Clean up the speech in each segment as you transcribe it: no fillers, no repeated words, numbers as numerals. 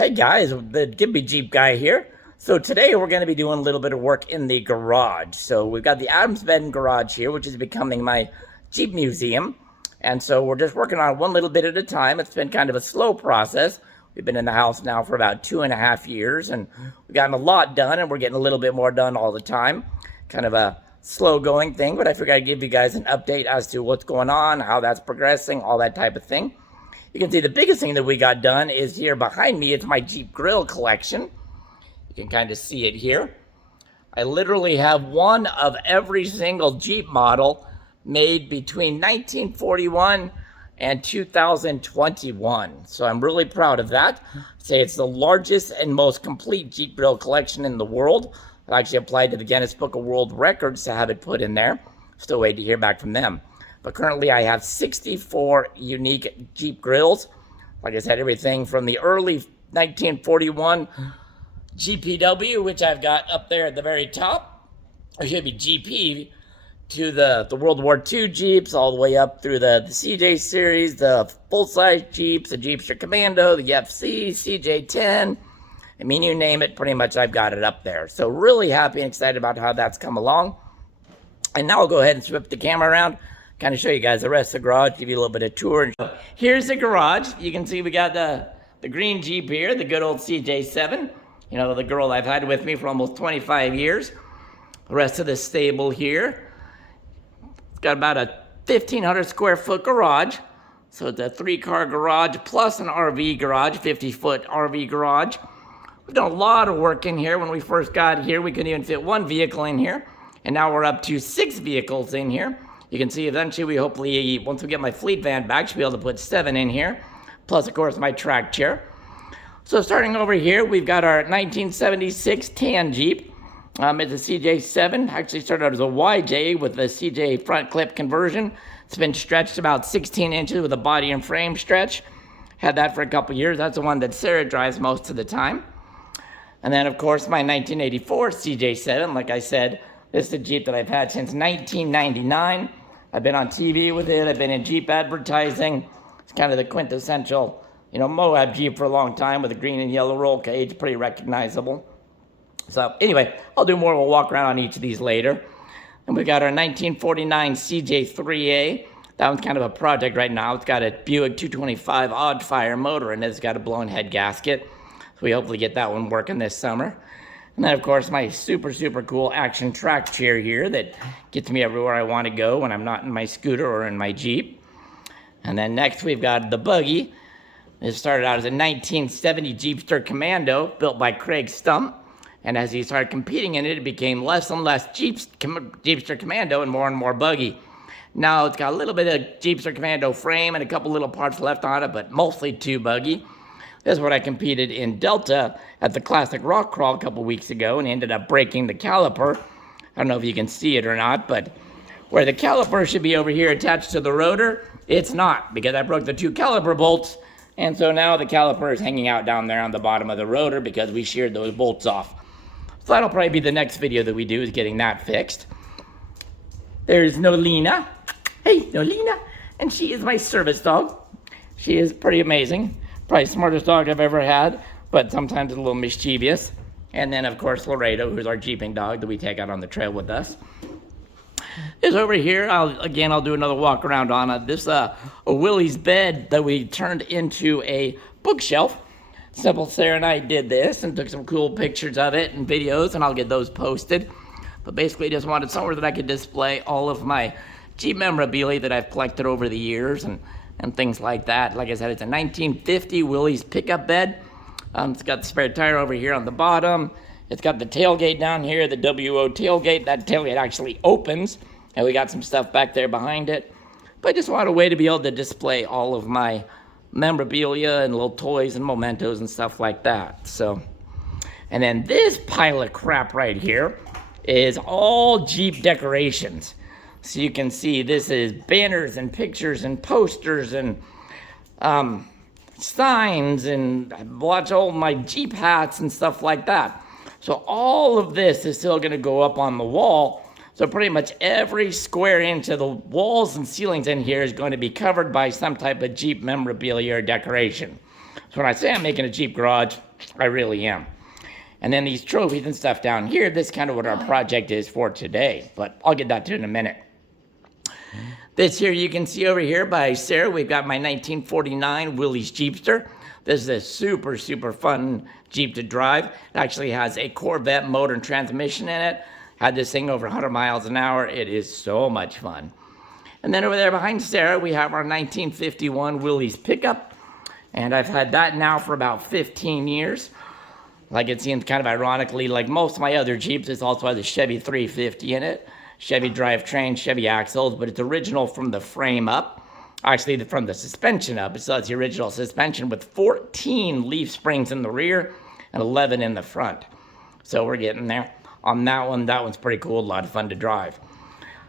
Hey guys, the Gimpy Jeep guy here. So today we're going to be doing a little bit of work in the garage. So we've got the Adams Bend garage here, which is becoming my Jeep museum. And so we're just working on one little bit at a time. It's been kind of a slow process. We've been in the house now for about 2.5 years, and we've gotten a lot done, and we're getting a little bit more done all the time. Kind of a slow going thing, but I figured I'd give you guys an update as to what's going on, how that's progressing, all that type of thing. You can see the biggest thing that we got done is here behind me. It's my Jeep grill collection. You can kind of see it here. I literally have one of every single Jeep model made between 1941 and 2021. So I'm really proud of that. I'd say it's the largest and most complete Jeep grill collection in the world. I actually applied to the Guinness Book of World Records to have it put in there. Still waiting to hear back from them. But currently I have 64 unique Jeep grills. Like I said, everything from the early 1941 GPW, which I've got up there at the very top, or should be GP, to the World War II Jeeps, all the way up through the CJ series, the full-size Jeeps, the Jeepster Commando, the FC, CJ10. I mean, you name it, pretty much I've got it up there. So really happy and excited about how that's come along. And now I'll go ahead and swip the camera around, kind of show you guys the rest of the garage, give you a little bit of tour. Here's the garage. You can see we got the green Jeep here, the good old CJ7. You know, the girl I've had with me for almost 25 years. The rest of the stable here. It's got about a 1,500 square foot garage. So it's a 3-car garage plus an RV garage, 50-foot RV garage. We've done a lot of work in here. When we first got here, we couldn't even fit one vehicle in here. And now we're up to 6 vehicles in here. You can see eventually we hopefully, once we get my fleet van back, should be able to put 7 in here. Plus, of course, my track chair. So starting over here, we've got our 1976 tan Jeep. It's a CJ7. Actually started out as a YJ with the CJ front clip conversion. It's been stretched about 16 inches with a body and frame stretch. Had that for a couple years. That's the one that Sarah drives most of the time. And then, of course, my 1984 CJ7. Like I said, this is a Jeep that I've had since 1999. I've been on TV with it. I've been in Jeep advertising. It's kind of the quintessential, Moab Jeep for a long time with a green and yellow roll cage. Pretty recognizable. So anyway, I'll do more. We'll walk around on each of these later. And we've got our 1949 CJ3A. That one's kind of a project right now. It's got a Buick 225 odd fire motor and it's got a blown head gasket. So we hopefully get that one working this summer. And then, of course, my super, super cool action track chair here that gets me everywhere I want to go when I'm not in my scooter or in my Jeep. And then next, we've got the buggy. It started out as a 1970 Jeepster Commando built by Craig Stump. And as he started competing in it, it became less and less Jeepster Commando and more buggy. Now it's got a little bit of Jeepster Commando frame and a couple little parts left on it, but mostly 2 buggy. This is what I competed in Delta at the Classic Rock Crawl a couple weeks ago and ended up breaking the caliper. I don't know if you can see it or not, but where the caliper should be over here attached to the rotor, it's not because I broke the 2 caliper bolts. And so now the caliper is hanging out down there on the bottom of the rotor because we sheared those bolts off. So that'll probably be the next video that we do is getting that fixed. There's Nolina. Hey, Nolina. And she is my service dog. She is pretty amazing. Probably the smartest dog I've ever had, but sometimes a little mischievous. And then, of course, Laredo, who's our jeeping dog that we take out on the trail with us. This over here, I'll do another walk around on this a Willie's bed that we turned into a bookshelf. Simple Sarah and I did this and took some cool pictures of it and videos, and I'll get those posted. But basically, just wanted somewhere that I could display all of my Jeep memorabilia that I've collected over the years and things like that. Like I said, it's a 1950 Willie's pickup bed. It's got the spare tire over here on the bottom. It's got the tailgate down here, the WO tailgate. That tailgate actually opens, and we got some stuff back there behind it. But I just wanted a way to be able to display all of my memorabilia and little toys and mementos and stuff like that. So, and then this pile of crap right here is all Jeep decorations. So you can see this is banners and pictures and posters and signs, and I watch all my Jeep hats and stuff like that. So all of this is still going to go up on the wall. So pretty much every square inch of the walls and ceilings in here is going to be covered by some type of Jeep memorabilia or decoration. So when I say I'm making a Jeep garage, I really am. And then these trophies and stuff down here, this is kind of what our project is for today, but I'll get that to in a minute. This here you can see over here by Sarah, we've got my 1949 Willys Jeepster. This is a super, super fun Jeep to drive. It actually has a Corvette motor and transmission in it. Had this thing over 100 miles an hour. It is so much fun. And then over there behind Sarah, we have our 1951 Willys pickup. And I've had that now for about 15 years. Like it seems kind of ironically, like most of my other Jeeps, this also has a Chevy 350 in it. Chevy drivetrain, Chevy axles, but it's original from the frame up. Actually, from the suspension up. It still has the original suspension with 14 leaf springs in the rear and 11 in the front. So we're getting there. On that one, that one's pretty cool, a lot of fun to drive.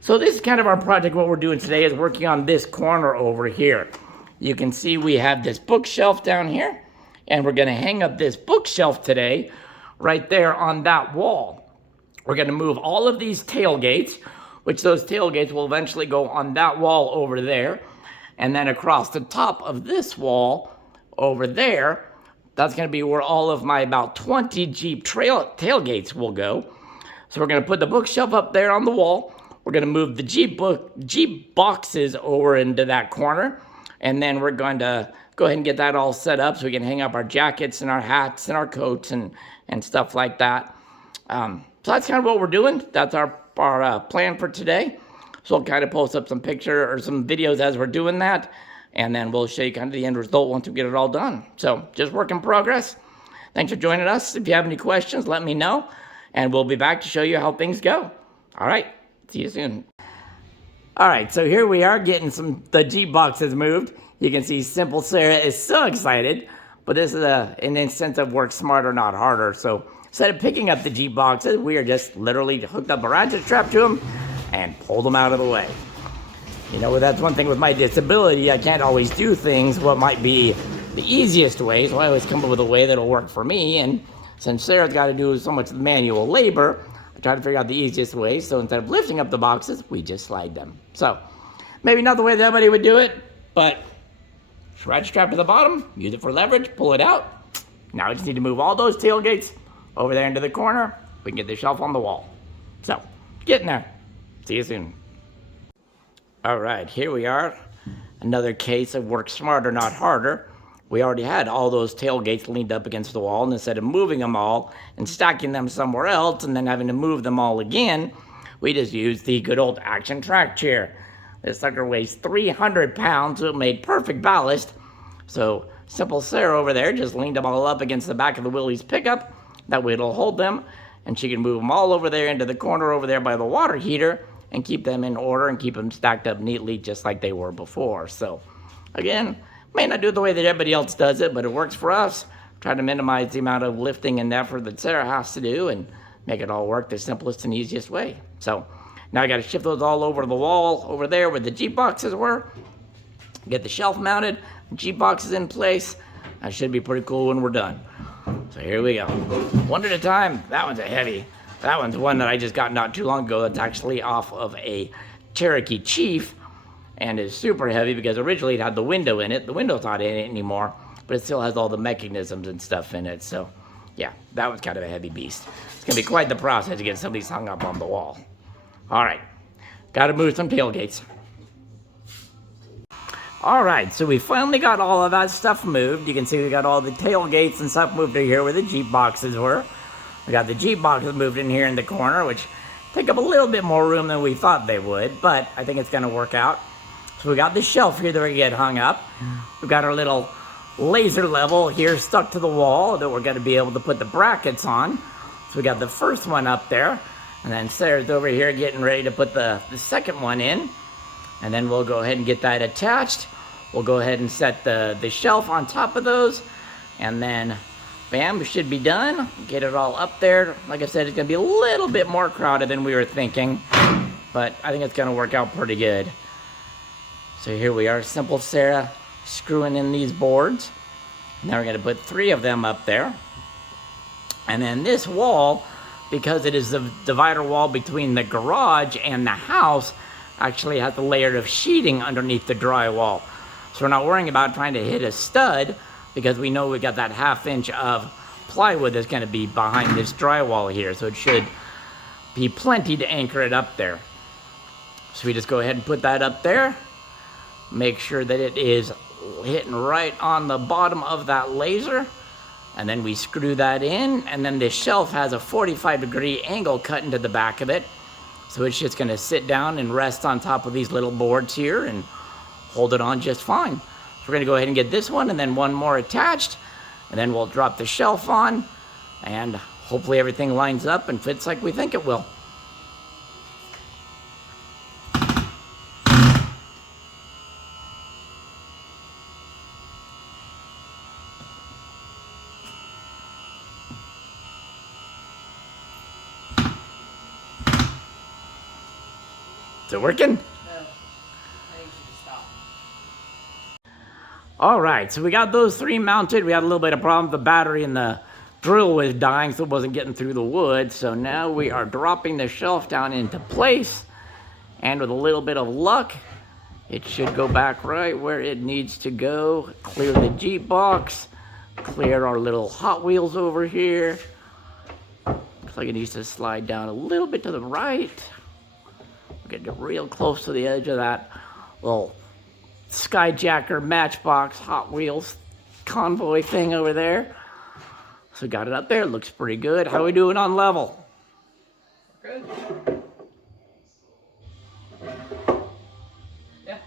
So this is kind of our project. What we're doing today is working on this corner over here. You can see we have this bookshelf down here, and we're gonna hang up this bookshelf today right there on that wall. We're gonna move all of these tailgates, which those tailgates will eventually go on that wall over there, and then across the top of this wall over there, that's gonna be where all of my about 20 Jeep tailgates will go. So we're gonna put the bookshelf up there on the wall. We're gonna move the Jeep boxes over into that corner, and then we're going to go ahead and get that all set up so we can hang up our jackets and our hats and our coats and stuff like that. So that's kind of what we're doing. That's our plan for today. So I'll kind of post up some pictures or some videos as we're doing that. And then we'll show you kind of the end result once we get it all done. So just work in progress. Thanks for joining us. If you have any questions, let me know. And we'll be back to show you how things go. All right. See you soon. All right. So here we are getting the Jeep boxes moved. You can see Simple Sarah is so excited. But this is an instance of work smarter, not harder. So instead of picking up the Jeep boxes, we are just literally hooked up a ratchet strap to them and pulled them out of the way. You know, that's one thing with my disability. I can't always do things what might be the easiest way, so I always come up with a way that'll work for me. And since Sarah's got to do so much manual labor, I try to figure out the easiest way. So instead of lifting up the boxes, we just slide them. So maybe not the way that everybody would do it, but ratchet strap to the bottom, use it for leverage, pull it out. Now we just need to move all those tailgates over there into the corner. We can get the shelf on the wall. So get in there. See you soon. All right, here we are. Another case of work smarter, not harder. We already had all those tailgates leaned up against the wall, and instead of moving them all and stacking them somewhere else and then having to move them all again, we just used the good old action track chair. This sucker weighs 300 pounds, so it made perfect ballast. So Simple Sarah over there just leaned them all up against the back of the Willys pickup. That way it'll hold them, and she can move them all over there into the corner over there by the water heater and keep them in order and keep them stacked up neatly just like they were before. So again, may not do it the way that everybody else does it, but it works for us. Try to minimize the amount of lifting and effort that Sarah has to do and make it all work the simplest and easiest way. So now I got to shift those all over the wall over there where the Jeep boxes were. Get the shelf mounted, Jeep boxes in place. That should be pretty cool when we're done. So here we go. One at a time. That one's a heavy. That one's one that I just got not too long ago. That's actually off of a Cherokee Chief and is super heavy because originally it had the window in it. The window's not in it anymore, but it still has all the mechanisms and stuff in it. So yeah, that one's kind of a heavy beast. It's going to be quite the process to get some of these hung up on the wall. All right, got to move some tailgates. All right, so we finally got all of that stuff moved. You can see we got all the tailgates and stuff moved to here where the Jeep boxes were. We got the Jeep boxes moved in here in the corner, which take up a little bit more room than we thought they would, but I think it's gonna work out. So we got the shelf here that we get hung up. We've got our little laser level here stuck to the wall that we're gonna be able to put the brackets on. So we got the first one up there, and then Sarah's over here getting ready to put the second one in. And then we'll go ahead and get that attached. We'll go ahead and set the shelf on top of those, and then bam, we should be done. Get it all up there. Like I said, it's gonna be a little bit more crowded than we were thinking, but I think it's gonna work out pretty good. So here we are, Simple Sarah screwing in these boards. Now we're gonna put 3 of them up there. And then this wall, because it is the divider wall between the garage and the house, actually has a layer of sheeting underneath the drywall. So we're not worrying about trying to hit a stud because we know we got that 1/2 inch of plywood that's going to be behind this drywall here. So it should be plenty to anchor it up there. So we just go ahead and put that up there. Make sure that it is hitting right on the bottom of that laser. And then we screw that in. And then this shelf has a 45-degree angle cut into the back of it. So it's just going to sit down and rest on top of these little boards here and hold it on just fine. So we're going to go ahead and get this one and then one more attached. And then we'll drop the shelf on. And hopefully everything lines up and fits like we think it will. Is it working? No. I think you should stop. All right, so we got those three mounted. We had a little bit of problem. The battery in the drill was dying, so it wasn't getting through the wood. So now we are dropping the shelf down into place. And with a little bit of luck, it should go back right where it needs to go. Clear the Jeep box. Clear our little Hot Wheels over here. Looks like it needs to slide down a little bit to the right. Get it real close to the edge of that little Skyjacker Matchbox Hot Wheels convoy thing over there. So got it up there. Looks pretty good. How are we doing on level? Good. Yeah.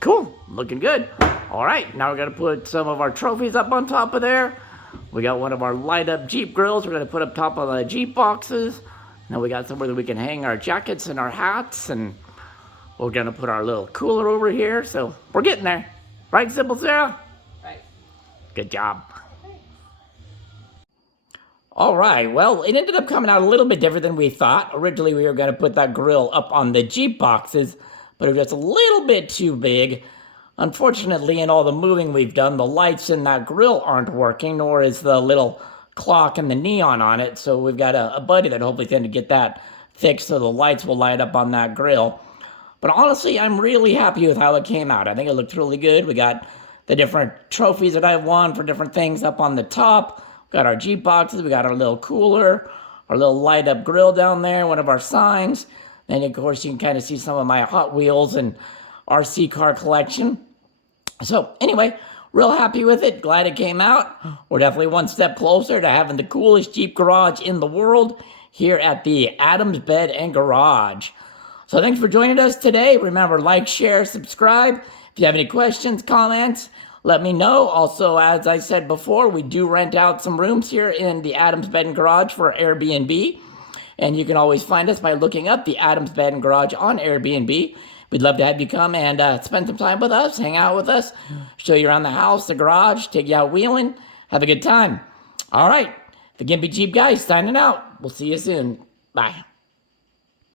Cool. Looking good. All right. Now we're going to put some of our trophies up on top of there. We got one of our light up Jeep grills we're going to put up top of the Jeep boxes. Now we got somewhere that we can hang our jackets and our hats, and we're gonna put our little cooler over here. So we're getting there. Right, Simple Sarah? Right. Good job. All right, well, it ended up coming out a little bit different than we thought. Originally, we were gonna put that grill up on the Jeep boxes, but it was just a little bit too big. Unfortunately, in all the moving we've done, the lights in that grill aren't working, nor is the little clock and the neon on it. So we've got a buddy that hopefully is going to get that fixed so the lights will light up on that grill. But honestly, I'm really happy with how it came out. I think it looked really good. We got the different trophies that I've won for different things up on the top. We got our Jeep boxes. We got our little cooler, our little light up grill down there, one of our signs. Then, of course, you can kind of see some of my Hot Wheels and RC car collection. So anyway, real happy with it. Glad it came out. We're definitely one step closer to having the coolest Jeep garage in the world here at the Adams Bed and Garage. So thanks for joining us today. Remember, like, share, subscribe. If you have any questions, comments, let me know. Also, as I said before, we do rent out some rooms here in the Adams Bed and Garage for Airbnb. And you can always find us by looking up the Adams Bed and Garage on Airbnb. We'd love to have you come and spend some time with us, hang out with us, show you around the house, the garage, take you out wheeling, have a good time. All right, the Gimpy Jeep Guy signing out. We'll see you soon. Bye.